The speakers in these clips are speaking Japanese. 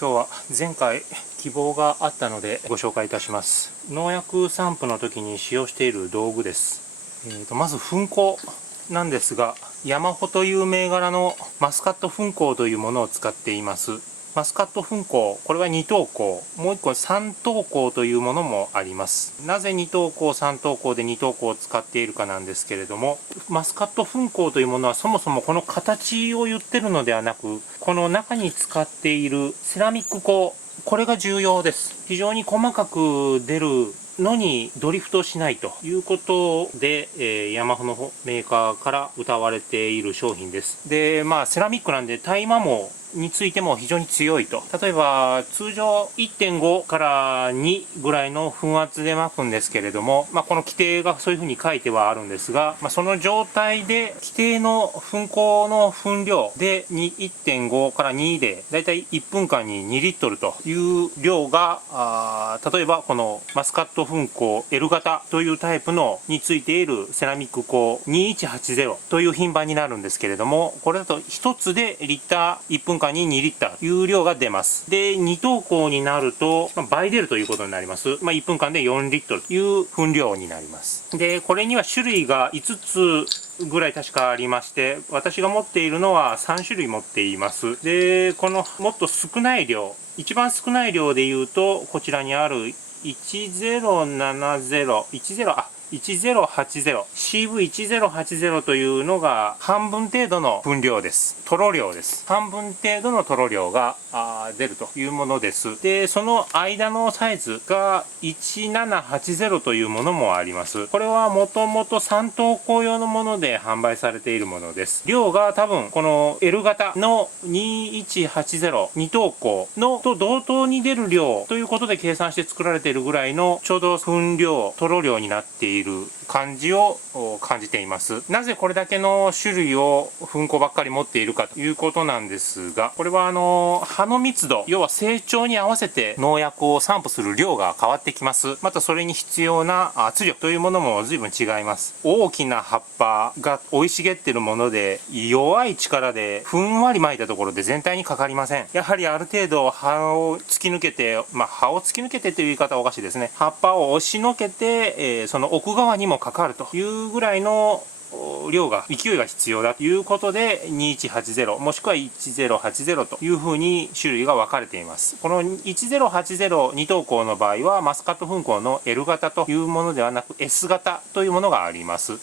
今日は前回希望があったのでご紹介いたします。農薬散布の時に使用している道具です。まず粉香なんですが、ヤマホという銘柄のマスカット粉香というものを使っています。マスカット粉香、これは2等香、もう1個3等香というものもあります。なぜ2等香、3等香で2等香を使っているかなんですけれども、マスカット粉香というものはそもそもこの形を言ってるのではなく、この中に使っているセラミック香、これが重要です。非常に細かく出るのにドリフトしないということで、ヤマハのメーカーから謳われている商品です。で、セラミックなんで耐摩耗についても非常に強いと。例えば通常 1.5 から2ぐらいの粉圧で巻くんですけれども、この規定がそういうふうに書いてはあるんですが、その状態で規定の粉香の分量で 1.5 から2でだいたい1分間に2リットルという量が、例えばこのマスカット粉香 L 型というタイプのについているセラミック香2180という品番になるんですけれども、これだと1つでリッター1分間に2リッターという量が出ます。で、2等香になると、倍出るということになります。1分間で4リットルという分量になります。で、これには種類が5つぐらい確かありまして、私が持っているのは3種類持っています。で、このもっと少ない量、一番少ない量で言うと、こちらにある1080、CV1080 というのが半分程度の分量です。トロ量です。半分程度のトロ量が出るというものです。で、その間のサイズが1780というものもあります。これはもともと3等香用のもので販売されているものです。量が多分この L 型の2180、2等香のと同等に出る量ということで計算して作られているぐらいのちょうど粉量、トロ量になっている感じを感じています。なぜこれだけの種類を粉香ばっかり持っているかということなんですが、これは葉の密度、要は成長に合わせて農薬を散布する量が変わってきます。またそれに必要な圧力というものも随分違います。大きな葉っぱが生い茂っているもので、弱い力でふんわり巻いたところで全体にかかりません。やはりある程度葉を突き抜けて、葉を突き抜けてという言い方はおかしいですね。葉っぱを押しのけて、その奥側にもかかるというぐらいの量が、勢いが必要だということで2180もしくは1080というふうに種類が分かれています。この1080 2等香の場合はマスカット粉香の L 型というものではなく S 型というものがあります。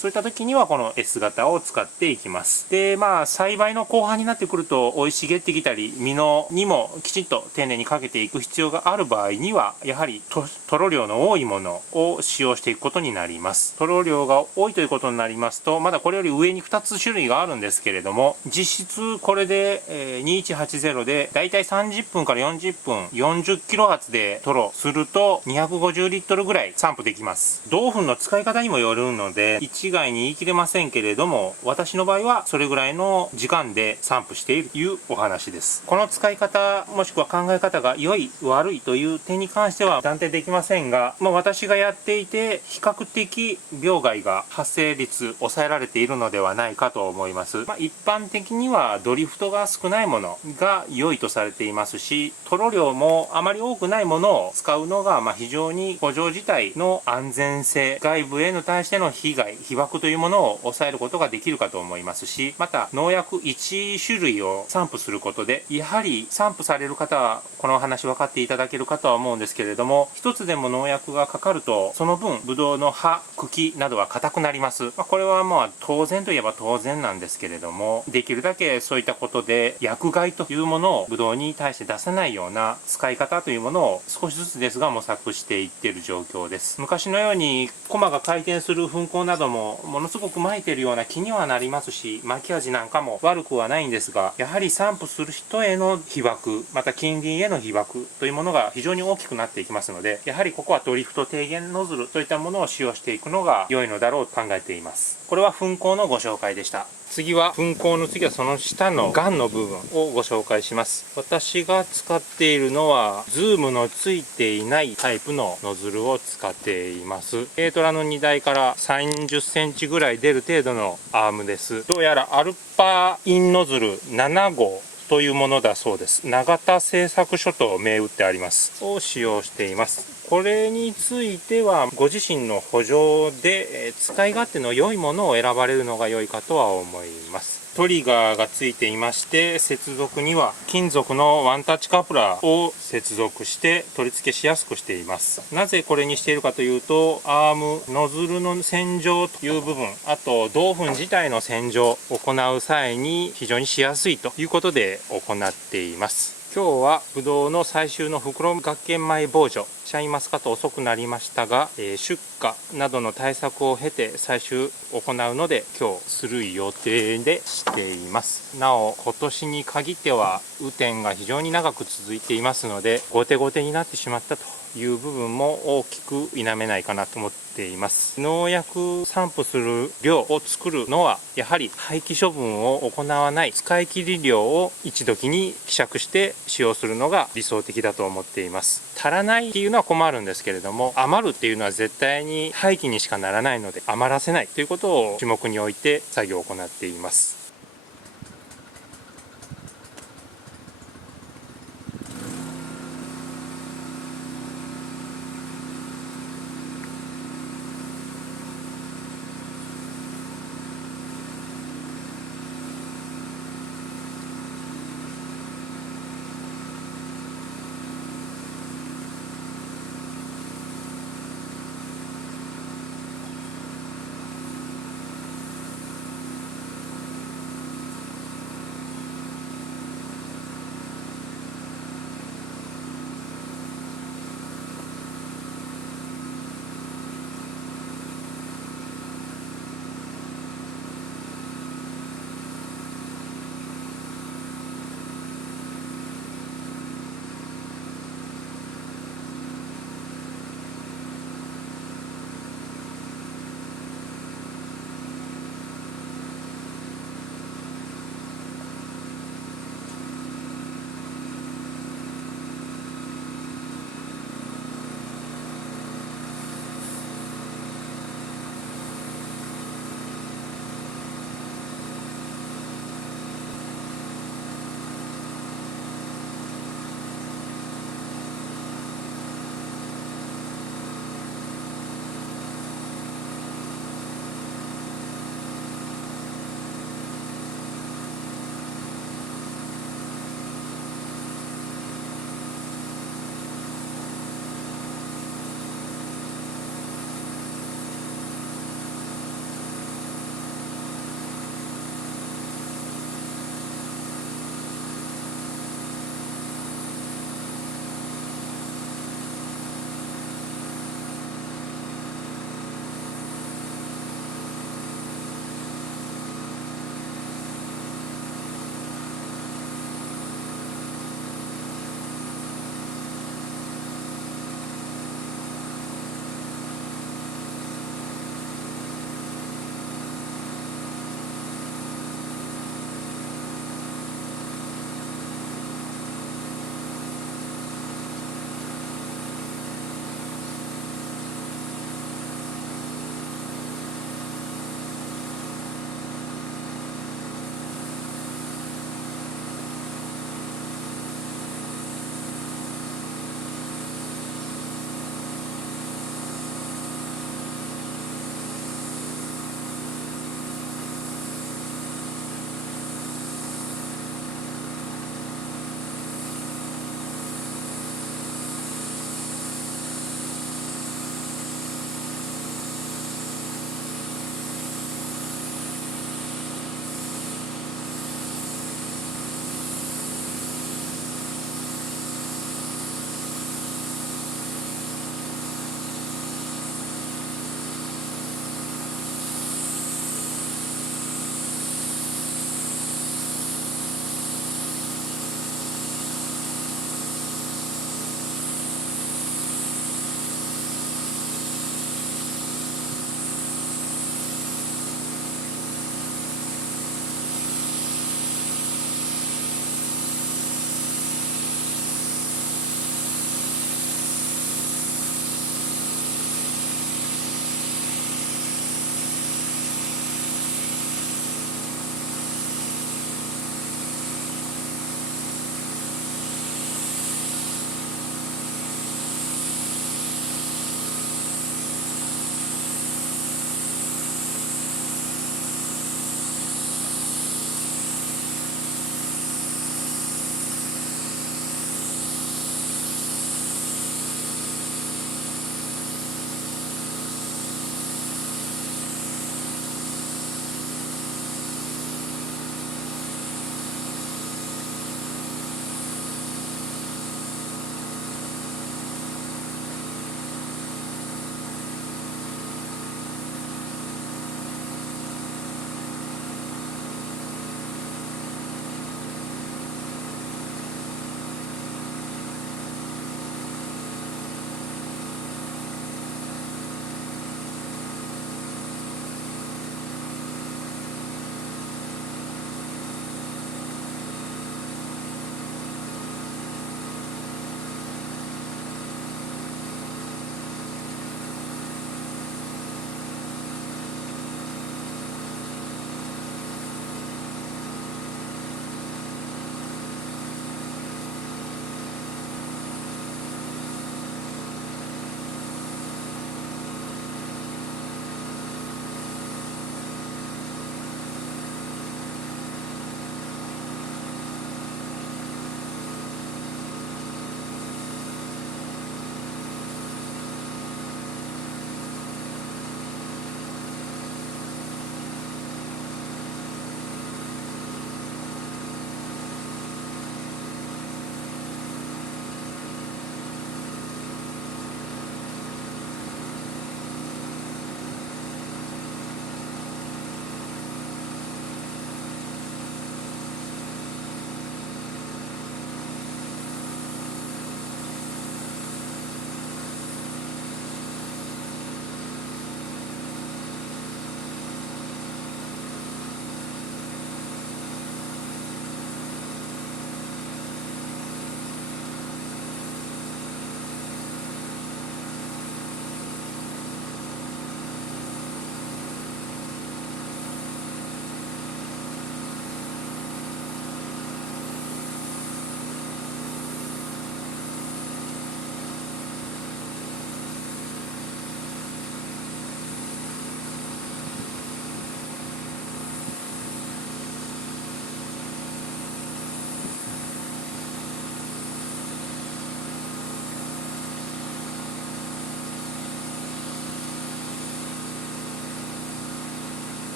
そういった時にはこの S 型を使っていきます。で、栽培の後半になってくると生い茂ってきたり、実にもきちんと丁寧にかけていく必要がある場合には、やはりトロ量の多いものを使用していくことになります。トロ量が多いということになりますと、まだこれより上に2つ種類があるんですけれども、実質これで2180でだいたい30分から40分、40キロ圧でトロすると250リットルぐらい散布できます。銅粉の使い方にもよるので、一概に言い切れませんけれども、私の場合はそれぐらいの時間で散布しているというお話です。この使い方もしくは考え方が良い悪いという点に関しては断定できませんが、私がやっていて比較的病害が発生率抑えられているのではないかと思います。一般的にはドリフトが少ないものが良いとされていますし、トロ量もあまり多くないものを使うのが非常に圃場自体の安全性、外部への対しての被害、被曝というものを抑えることができるかと思いますし、また農薬1種類を散布することで、やはり散布される方はこの話分かっていただけるかとは思うんですけれども、一つでも農薬がかかるとその分ブドウの葉、茎などは硬くなります。これは当然といえば当然なんですけれども、できるだけそういったことで薬害というものをブドウに対して出さないような使い方というものを少しずつですが模索していっている状況です。昔のように駒が回転する粉香などもものすごく撒いているような気にはなりますし、巻き味なんかも悪くはないんですが、やはり散布する人への被曝、また近隣への被曝というものが非常に大きくなっていきますので、やはりここはドリフト低減ノズルといったものを使用していくのが良いのだろうと考えています。これは粉香のご紹介でした。次は粉香の次はその下のガンの部分をご紹介します。私が使っているのはズームのついていないタイプのノズルを使っています。軽トラの荷台から30センチぐらい出る程度のアームです。どうやらアルパインノズル7号というものだそうです。永田製作所と銘打ってありますを使用しています。これについてはご自身の補助で使い勝手の良いものを選ばれるのが良いかとは思います。トリガーがついていまして、接続には金属のワンタッチカプラーを接続して取り付けしやすくしています。なぜこれにしているかというと、アーム、ノズルの洗浄という部分、あと銅粉自体の洗浄を行う際に非常にしやすいということで行っています。今日はブドウの最終の袋学研米防除、シャインマスカット遅くなりましたが、出荷などの対策を経て最終行うので今日する予定でしています。なお今年に限っては雨天が非常に長く続いていますので、後手後手になってしまったという部分も大きく否めないかなと思っています。農薬散布する量を作るのはやはり廃棄処分を行わない使い切り量を一時に希釈して使用するのが理想的だと思っています。足らないっていうのは困るんですけれども、余るっていうのは絶対に廃棄にしかならないので、余らせないということを主目に置いて作業を行っています。